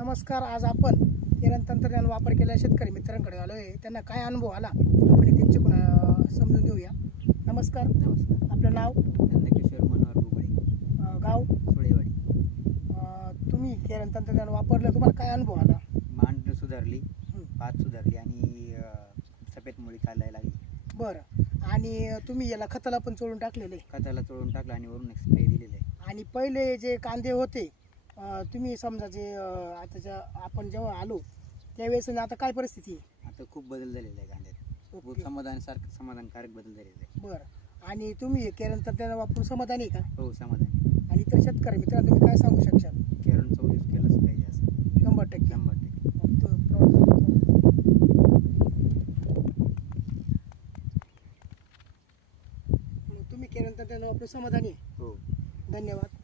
नमस्कार. आज आपण केरन तंत्रज्ञान वापर केलेल्या शेतकरी मित्रांकडे आलो आहे. त्यांना काय अनुभव आला आपण त्यांच्याकडून समजून घेऊया. नमस्कार. आपलं नाव? नंदकिशोर मनोहर डोबळे, गाव? सुळेवाडी. तुम्ही केरन तंत्रज्ञान वापरलं, तुम्हाला काय अनुभव आला? मांड सुधारली, पात सुधारली आणि सफेद मुळी चालायला लागली. बरं. आणि तुम्ही याला खताला पण चोळून टाकलेले? खताला चोळून टाकलं आणि वरून एक स्प्रे दिलेलं आहे. आणि पहिले जे कांदे होते तुम्ही समजा जे आपण जेव्हा आलो त्यावेळेस आता काय परिस्थिती आहे? आता खूप बदल झालेला आहे कांद्यात. खूप समाधानकारक बदल झालेला आहे. बरं. आणि तुम्ही केरन तंत्रज्ञान वापरून समाधानी आहे का? हो, समाधानी. आणि इतर शेतकरी मित्रांनो तुम्ही काय सांगू शकशाल? केरनचा यूज केलाच पाहिजे असं. 100%. 100%. तुम्ही केरन तंत्रज्ञान वापरून समाधानी आहे? हो. धन्यवाद.